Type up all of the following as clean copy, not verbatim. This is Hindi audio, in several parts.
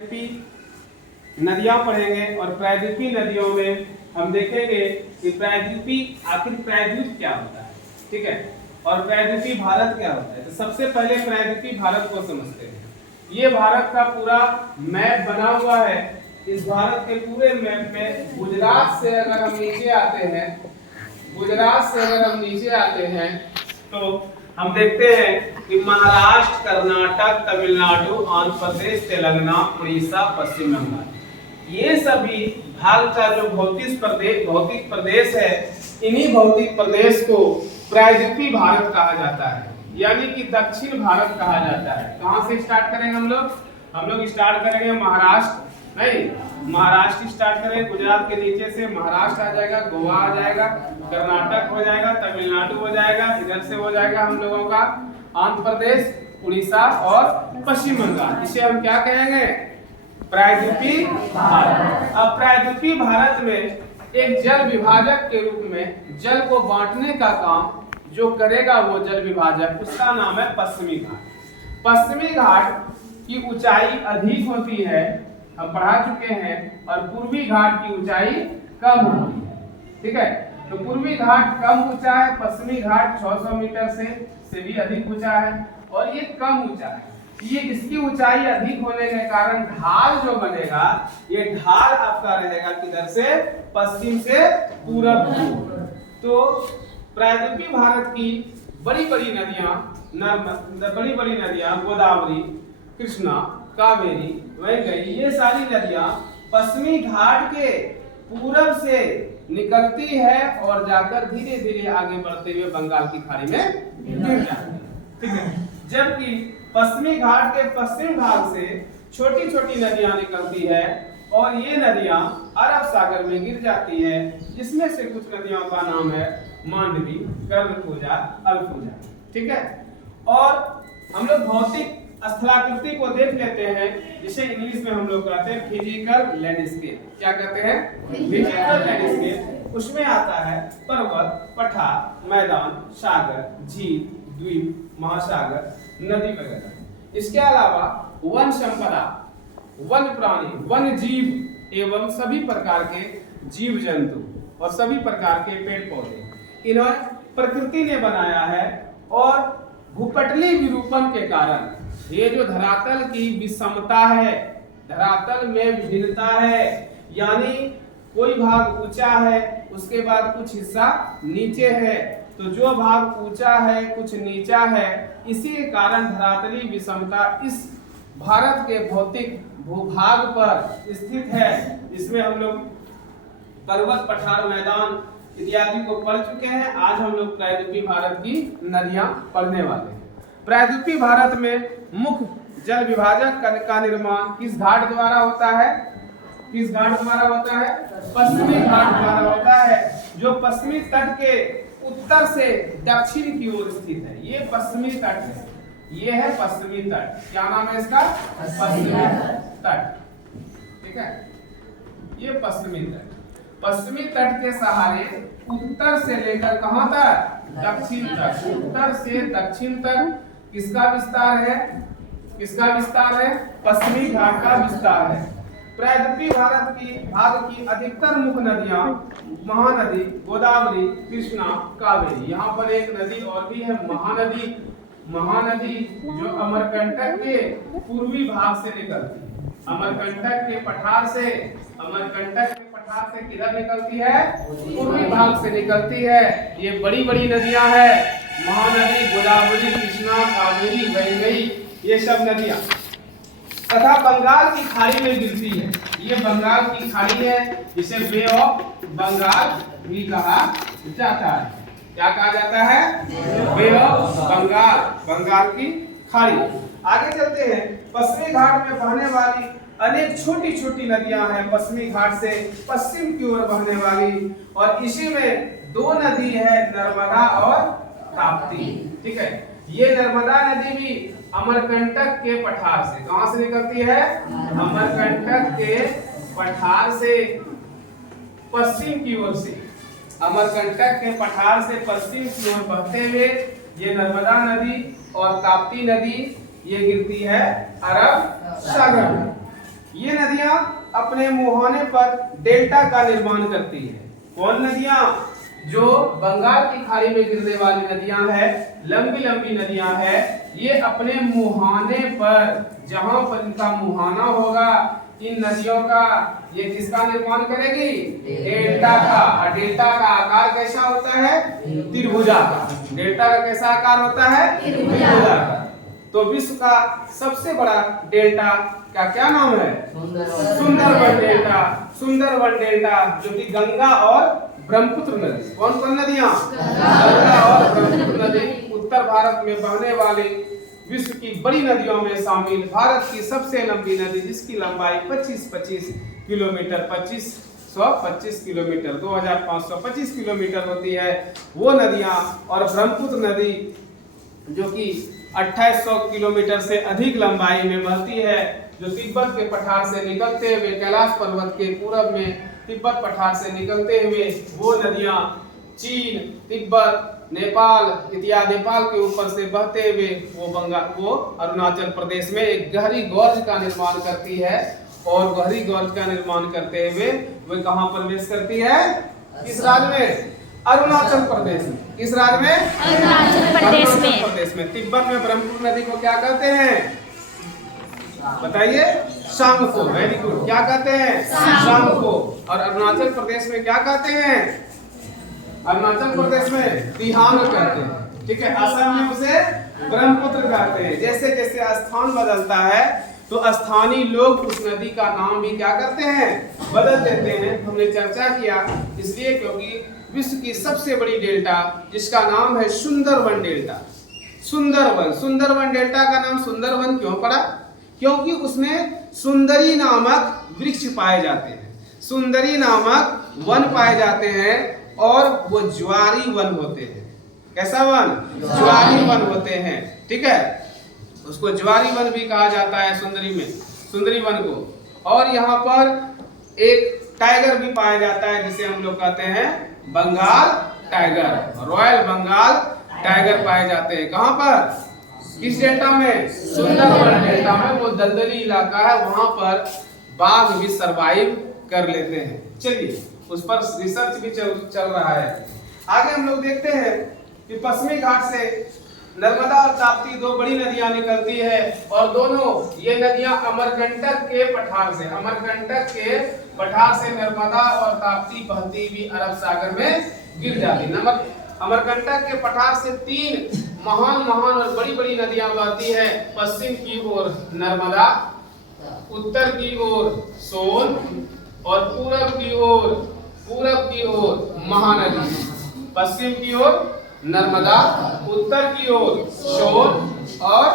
नदियां पढ़ेंगे और प्रायद्वीपीय नदियों में हम देखेंगे कि आखिर प्रायद्वीप क्या होता है, ठीक है, और प्रायद्वीपीय भारत क्या होता है। तो सबसे पहले प्रायद्वीपीय भारत को समझते हैं। ये भारत का पूरा मैप बना हुआ है। इस भारत के पूरे मैप में गुजरात से अगर हम नीचे आते हैं तो हम देखते हैं कि महाराष्ट्र, कर्नाटक, तमिलनाडु, आंध्र प्रदेश, तेलंगाना, उड़ीसा, पश्चिम बंगाल, ये सभी भारत का जो भौतिक प्रदेश है, इन्हीं भौतिक प्रदेश को प्रायद्वीपीय भारत कहा जाता है, यानी कि दक्षिण भारत कहा जाता है। कहां से स्टार्ट करेंगे हम लोग स्टार्ट करेंगे महाराष्ट्र स्टार्ट करेंगे। गुजरात के नीचे से महाराष्ट्र आ जाएगा, गोवा आ जाएगा, कर्नाटक हो जाएगा, तमिलनाडु हो जाएगा, इधर से हो जाएगा हम लोगों का आंध्र प्रदेश, उड़ीसा और पश्चिम बंगाल। इसे हम क्या कहेंगे? प्रायद्वीपीय भारत। अब प्रायद्वीपीय भारत में एक जल विभाजक के रूप में जल को बांटने का काम जो करेगा वो जल विभाजक, उसका नाम है पश्चिमी घाट। पश्चिमी घाट की ऊंचाई अधिक होती है, हम पढ़ा चुके हैं, और पूर्वी घाट की ऊंचाई कम होती है, ठीक है। तो पूर्वी घाट कम ऊंचा है, पश्चिमी घाट 600 मीटर से भी अधिक ऊंचा है, और ये कम ऊंचा है। ये इसकी ऊंचाई अधिक होने के कारण ढाल जो बनेगा, ये ढाल आपका रहेगा किधर से? पश्चिम से पूरब। तो प्रायद्वीपीय भारत की बड़ी बड़ी नदियां गोदावरी, कृष्णा, कावेरी, वैगई, ये सारी नदियां पश्चिमी घाट के पूरब से निकलती है और जाकर धीरे धीरे आगे बढ़ते हुए बंगाल की खाड़ी में गिर जाती है, ठीक है। जबकि पश्चिमी घाट के पश्चिम भाग से छोटी छोटी नदियां निकलती है और ये नदियां अरब सागर में गिर जाती है, जिसमें से कुछ नदियों का नाम है मांडवी, कर्णपूजा, अल्पूजा, ठीक है। और हम लोग भौतिक स्थलाकृति को देख लेते हैं, जिसे इंग्लिश में हम लोग कहते हैं फिजिकल लैंडस्केप। क्या कहते हैं? Physical landscape. उसमें आता है पर्वत, पठार, मैदान, सागर, झील, द्वीप, महासागर, नदी वगैरह। इसके अलावा वन संपदा, वन प्राणी, वन जीव एवं सभी प्रकार के जीव जंतु और सभी प्रकार के पेड़ पौधे, इन्हें प्रकृति ने बनाया है। और भूपटली विरूपण के कारण ये जो धरातल की विषमता है, धरातल में विभिन्नता है, यानी कोई भाग ऊंचा है, उसके बाद कुछ हिस्सा नीचे है, तो जो भाग ऊंचा है कुछ नीचा है, इसी के कारण धरातली विषमता इस भारत के भौतिक भूभाग पर स्थित है, जिसमें हम लोग पर्वत, पठार, मैदान इत्यादि को पढ़ चुके हैं। आज हम लोग प्रायद्वीपीय भारत की नदियां पढ़ने वाले हैं। प्रायद्वीपीय भारत में मुख्य जल विभाजक का निर्माण किस घाट द्वारा होता है? किस घाट द्वारा होता है? पश्चिमी घाट द्वारा होता है, जो पश्चिमी तट के उत्तर से दक्षिण की ओर स्थित है। ये पश्चिमी तट है, ये है पश्चिमी तट। क्या नाम है इसका? पश्चिमी तट, ठीक है। ये पश्चिमी तट, पश्चिमी तट के सहारे उत्तर से लेकर कहां तक? दक्षिण तक। उत्तर से दक्षिण तक किसका विस्तार है? किसका विस्तार है? पश्चिमी घाट का विस्तार है। प्रायद्वीपीय भारत की भाग की अधिकतर मुख्य नदियां महानदी, गोदावरी, कृष्णा, कावेरी। यहाँ पर एक नदी और भी है, महानदी। महानदी जो अमरकंटक के पूर्वी भाग से निकलती है, अमरकंटक के पठार से किधर निकलती है? पूर्वी भाग से निकलती है। ये बड़ी बड़ी नदियां हैं, महानदी, गोदावरी, कृष्णा, कावेरी, वैगई, ये सब नदियां तथा बंगाल की खाड़ी में गिरती है। ये बंगाल की खाड़ी है, जिसे बे ऑफ बंगाल भी कहा जाता है। क्या कहा जाता है? बे ऑफ बंगाल, बंगाल की खाड़ी। आगे चलते हैं। पश्चिमी घाट में बहने वाली अनेक छोटी छोटी नदियां हैं, पश्चिमी घाट से पश्चिम की ओर बहने वाली, और इसी में दो नदी है, नर्मदा और ताप्ती, ठीक है। ये नर्मदा नदी भी अमरकंटक के पठार से, कहां से निकलती है? अमरकंटक के पठार से पश्चिम की ओर से, अमरकंटक के पठार से पश्चिम की ओर बहते हुए ये नर्मदा नदी और ताप्ती नदी ये गिरती है अरब सागर में। ये नदियां अपने मुहाने पर डेल्टा का निर्माण करती है। कौन नदियां? जो बंगाल की खाड़ी में गिरने वाली नदियां हैं, लंबी लंबी नदियां हैं, ये अपने मुहाने पर, जहां पर इनका मुहाना होगा, इन नदियों का ये किसका निर्माण करेगी? डेल्टा का। और डेल्टा का आकार कैसा होता है? त्रिभुजाकार। डेल्टा का कैसा आकार होता है? त्रिभुजाकार। तो विश्व का सबसे बड़ा डेल्टा का क्या नाम है? सुंदरबन डेल्टा। सुंदरबन डेल्टा जो कि गंगा और ब्रह्मपुत्र नदी, कौन कौन नदियां? गंगा और ब्रह्मपुत्र नदी उत्तर भारत में बहने वाली विश्व की बड़ी नदियों में शामिल भारत की सबसे लंबी नदी, जिसकी लंबाई 25 किलोमीटर 2525 किलोमीटर 2525 किलोमीटर होती है, वो नदियां। और ब्रह्मपुत्र नदी जो कि 2800 किलोमीटर से अधिक लंबाई में बहती है, जो तिब्बत के पठार से निकलते हुए कैलाश पर्वत के पूरब में तिब्बत पठार से निकलते हुए वो नदियां चीन, तिब्बत, नेपाल इत्यादि नेपाल के ऊपर से बहते हुए वो अरुणाचल प्रदेश में एक गहरी गौर्ज का निर्माण करती है। और गहरी गौर्ज का निर्माण करते हुए वो कहां प्रवेश करती है? किस राज्य में? अरुणाचल प्रदेश में। किस राज्य में? अरुणाचल प्रदेश में। तिब्बत में ब्रह्मपुत्र नदी को क्या कहते हैं? बताइए। सांगपो। Very good. क्या कहते हैं? सांगपो। और अरुणाचल प्रदेश में क्या कहते हैं? अरुणाचल प्रदेश में दिहांग कहते हैं। ठीक है। असम में उसे ब्रह्मपुत्र कहते हैं। जैसे जैसे स्थान बदलता है तो स्थानीय लोग उस नदी का नाम भी क्या करते हैं? बदल देते हैं। हमने चर्चा किया इसलिए क्योंकि विश्व की सबसे बड़ी डेल्टा, जिसका नाम है सुंदरबन डेल्टा। सुंदरबन डेल्टा का नाम सुंदरबन क्यों पड़ा? क्योंकि उसमें सुंदरी नामक वृक्ष पाए जाते हैं, सुंदरी नामक वन पाए जाते हैं, और वो ज्वारी वन होते हैं। कैसा वन? ज्वारी वन होते हैं। ठीक है। उसको ज्वारी वन भी कहा जाता है सुंदरी वन को। और यहाँ पर एक टाइगर भी पाया जाता है, जिसे हम लोग कहते हैं Bengal tiger. Royal Bengal tiger पाए जाते हैं। कहाँ पर? किस डेल्टा में? सुंदरबन डेल्टा में। वो दलदली इलाका है, वहां पर बाघ भी सरवाइव कर लेते हैं। चलिए, उस पर रिसर्च भी चल रहा है। आगे हम लोग देखते हैं कि पश्चिमी घाट से नर्मदा और ताप्ती दो बड़ी नदियां निकलती है, और दोनों ये नदियां अमरकंटक के पठार से नर्मदा और ताप्ती बहती हुई अरब सागर में गिर जाती। अमरकंटक के पठार से तीन महान और बड़ी बड़ी नदियां बहती है। पश्चिम की ओर नर्मदा, उत्तर की ओर सोन, और पूरब की ओर महानदी। पश्चिम की ओर नर्मदा, उत्तर की ओर सोन, और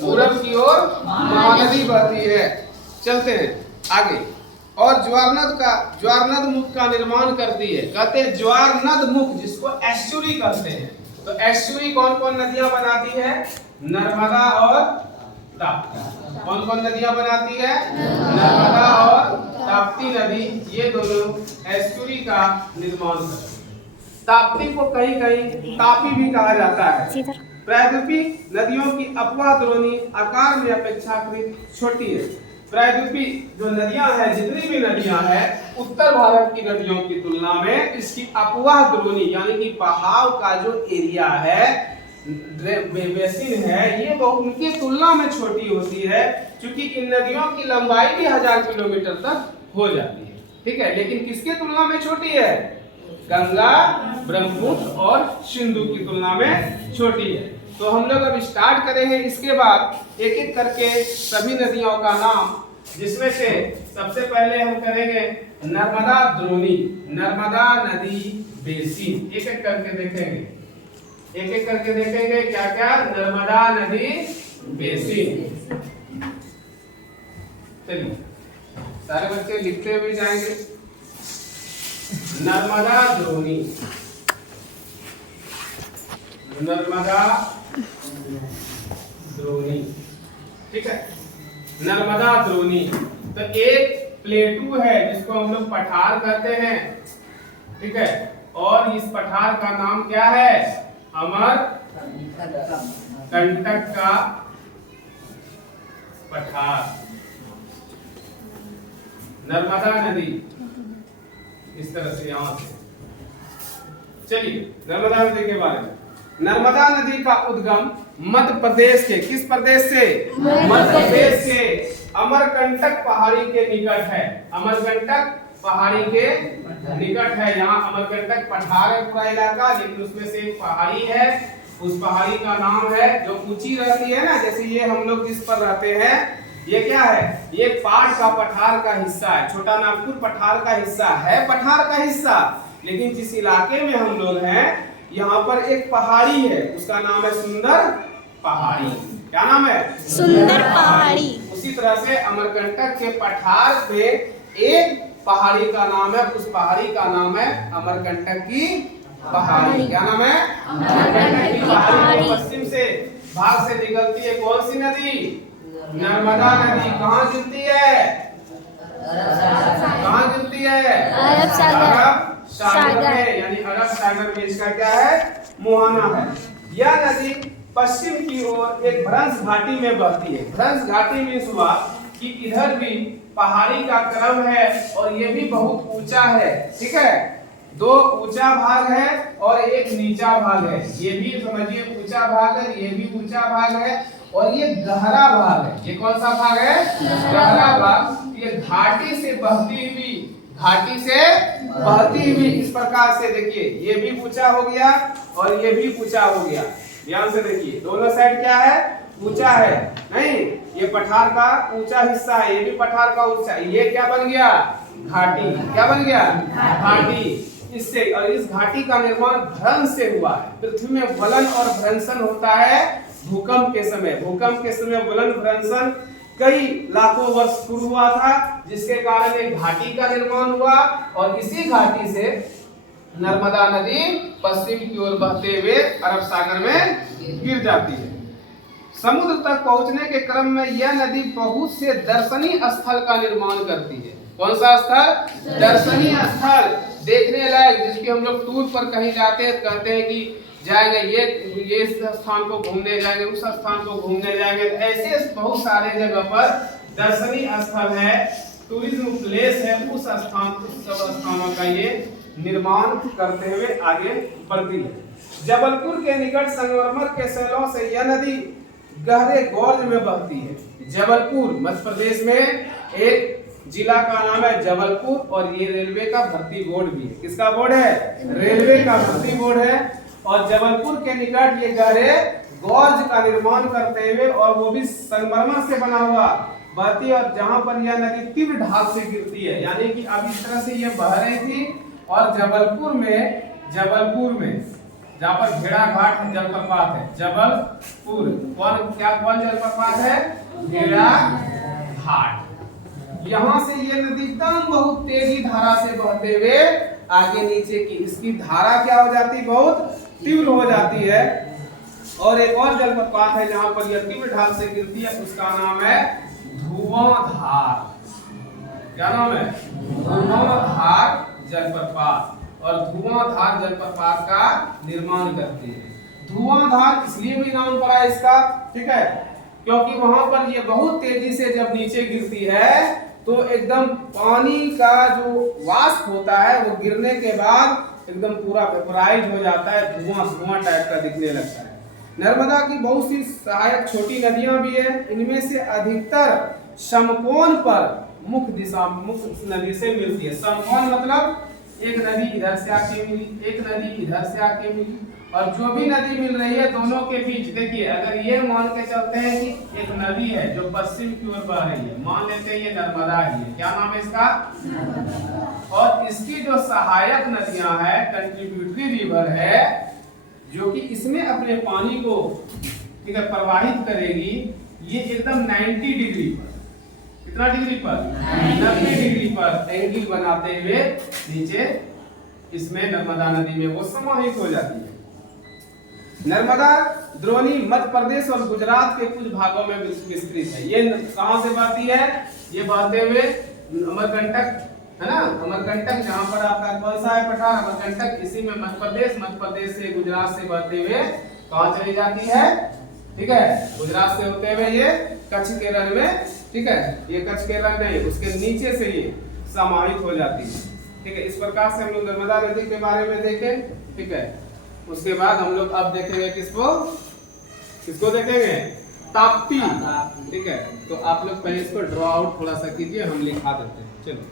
पूरब की ओर महानदी बहती है। चलते हैं आगे। और ज्वारनद मुख का निर्माण करती है। कहते हैं ज्वारनद मुख, जिसको एस्चुरी कहते हैं। तो एस्चुरी कौन कौन नदियां बनाती है? नर्मदा और ताप्ती। कौन कौन नदियां बनाती है? नर्मदा और ताप्ती नदी, ये दोनों एस्चुरी का निर्माण करती है। ताप्ती को कहीं कहीं तापी भी कहा जाता है। प्रायद्वीपीय नदियों की अपवाह द्रोणी आकार में अपेक्षाकृत छोटी है। प्रायद्वीपीय जो नदियां हैं, जितनी भी नदियां हैं, उत्तर भारत की नदियों की तुलना में इसकी अपवाह द्रोणी यानी कि बहाव का जो एरिया है, बेसिन है, ये बहुत उनकी तुलना में छोटी होती है, क्योंकि इन नदियों की लंबाई भी 1000 किलोमीटर तक हो जाती है। ठीक है। लेकिन किसके तुलना में छोटी है? गंगा, ब्रह्मपुत्र और सिंधु की तुलना में छोटी है। तो हम लोग अब स्टार्ट करेंगे, इसके बाद एक एक करके सभी नदियों का नाम, जिसमें से सबसे पहले हम करेंगे नर्मदा द्रोणी, नर्मदा नदी बेसिन। एक एक करके देखेंगे क्या क्या नर्मदा नदी बेसिन। चलिए, सारे बच्चे लिखते हुए जाएंगे। नर्मदा द्रोणी, नर्मदा द्रोणी। ठीक है। नर्मदा द्रोणी तो एक प्लेटू है, जिसको हम लोग पठार कहते हैं। ठीक है। और इस पठार का नाम क्या है? अमरकंटक का पठार। नर्मदा नदी इस तरह से यहां से। चलिए नर्मदा नदी के बारे में। नर्मदा नदी का उद्गम मध्य प्रदेश के किस प्रदेश से? मध्य प्रदेश के अमरकंटक पहाड़ी के निकट है। अमरकंटक पहाड़ी के निकट है। यहाँ अमरकंटक पठार है पूरा इलाका, लेकिन उसमें से एक पहाड़ी है, उस पहाड़ी का नाम है जो ऊंची रहती है ना, जैसे ये हम लोग जिस पर रहते हैं, ये क्या है? ये पाट का पठार का हिस्सा है। छोटा नागपुर पठार का हिस्सा है, पठार का हिस्सा। लेकिन जिस इलाके में हम लोग हैं, यहाँ पर एक पहाड़ी है, उसका नाम है सुंदर पहाड़ी। क्या नाम है? सुंदर पहाड़ी। उसी तरह से अमरकंटक के पठार पे एक पहाड़ी का नाम है, उस पहाड़ी का नाम है अमरकंटक की पहाड़ी। क्या नाम है? अमरकंटक की पहाड़ी। पश्चिम से भाग से निकलती है कौन सी नदी? नर्मदा नदी। कहाँ गिरती है? कहाँ गिरती है? अरब सागर में, यानी अरब सागर में इसका क्या है? मुहाना है। यह नदी पश्चिम की ओर एक भ्रंश घाटी में बहती है। भ्रंश घाटी में हुआ कि इधर भी पहाड़ी का क्रम है और ये भी बहुत ऊंचा है। ठीक है, दो ऊंचा भाग है और एक नीचा भाग है। ये भी समझिए ऊंचा भाग है, ये भी ऊंचा भाग है और ये गहरा भाग है। ये कौन सा भाग है? गहरा भाग। ये घाटी से बहती हुई, घाटी से बहती हुई इस प्रकार से देखिए, ये भी ऊंचा हो गया और ये भी ऊंचा हो गया। ध्यान से देखिए, दोनों साइड क्या है? ऊंचा है। नहीं, ये पठार का ऊंचा हिस्सा है, ये भी पठार का ऊंचा। ये क्या बन गया? घाटी। क्या बन गया? घाटी। इससे और इस घाटी का निर्माण भ्रंश से हुआ है। पृथ्वी में वलन और भ्रंशन होता है भूकंप के समय। भूकंप के समय वलन भ्रंशन कई लाखों वर्ष पूर्व हुआ था, जिसके कारण एक घाटी का निर्माण हुआ और इसी घाटी से नर्मदा नदी पश्चिम की ओर बहते हुए अरब सागर में गिर जाती है। समुद्र तक पहुंचने के क्रम में यह नदी बहुत से दर्शनीय स्थल का निर्माण करती है। कौन सा स्थल? दर्शनीय स्थल, देखने लायक, जिसकी हम लोग टूर पर कहीं जाते हैं, कहते हैं कि जाएंगे, ये स्थान को घूमने जाएंगे, उस स्थान को घूमने जाएंगे। ऐसे बहुत सारे जगह पर दर्शनीय स्थल है, टूरिज्म प्लेस है, उस स्थान, सब स्थानों का ये निर्माण करते हुए आगे बढ़ती है। जबलपुर के निकट संगमरमर के शैलों से यह नदी गहरे गोर्ज में बहती है। जबलपुर मध्य प्रदेश में एक जिला का नाम है जबलपुर और ये रेलवे का भर्ती बोर्ड भी है। किसका बोर्ड है? रेलवे का भर्ती बोर्ड है। और जबलपुर के निकट ये गहरे गोर्ज का निर्माण करते हुए, और वो भी संगमरमर से बना हुआ, बहती, और जहां पर यह नदी तीव्र ढाल से गिरती है, यानी कि अब इस तरह से ये बह रही थी और जबलपुर में जहाँ पर भेड़ा घाट जलप्रपात है, जबलपुर, कौन जलप्रपात है? भेड़ा घाट। यहाँ से ये नदी एकदम बहुत तेजी धारा से बहते हुए आगे नीचे की, इसकी धारा क्या हो जाती? बहुत तीव्र हो जाती है। और एक और जलप्रपात है जहाँ पर यह तीव्र ढाल से गिरती है, उसका नाम है धुआंधार। क्या नाम है? धुआंधार जलप्रपात। और धुआंधार जलप्रपात का निर्माण करती है। धुआंधार इसलिए भी नाम पड़ा इसका, ठीक है, क्योंकि वहां पर ये बहुत तेजी से जब नीचे गिरती है तो एकदम पानी का जो वाष्प होता है वो गिरने के बाद एकदम पूरा वेपराइज हो जाता है, धुआं टाइप का दिखने लगता है। नर्मदा की बहुत सी सहायक छोटी नदियां भी है। इनमें से अधिकतर समकोण पर मुख्य नदी से मिलती है। समकोण मतलब एक नदी इधर से आके मिली, एक नदी इधर से आके मिली, और जो भी नदी मिल रही है दोनों के बीच देखिए, अगर ये मान के चलते हैं कि एक नदी है जो पश्चिम की ओर बह रही है, मान लेते हैं ये नर्मदा ही है। क्या नाम है इसका? और इसकी जो सहायक नदियां हैं, कंट्रीब्यूटरी रिवर है, जो कि इसमें अपने पानी को ठीक है प्रवाहित करेगी। ये एकदम 90 डिग्री पर, कितना डिग्री पर? 90 डिग्री पर एंगल बनाते हुए नीचे इसमें नर्मदा नदी में वो समाहित हो जाती है। नर्मदा द्रोणी मध्य प्रदेश और गुजरात के कुछ भागों में विस्तृत है। ये कहां से बहती है? ये बहते हुए अमरकंटक है ना, अमरकंटक जहां पर आपका कौन सा है? पठार। अमरकंटक इसी में मध्य प्रदेश से गुजरात से बहते हुए कहां चली जाती है? ठीक है, गुजरात से होते हुए ये कच्छ के रण में, ठीक है, ये कच्छ के रण नहीं, उसके नीचे से ये समाहित हो जाती है। ठीक है, इस प्रकार से हम लोग नर्मदा नदी के बारे में देखे। ठीक है, उसके बाद हम लोग अब देखेंगे किसको देखेंगे, ताप्ती। ठीक है, तो आप लोग पहले इसको ड्रॉ आउट थोड़ा सा कीजिए, हम लिखा देते हैं। चलो।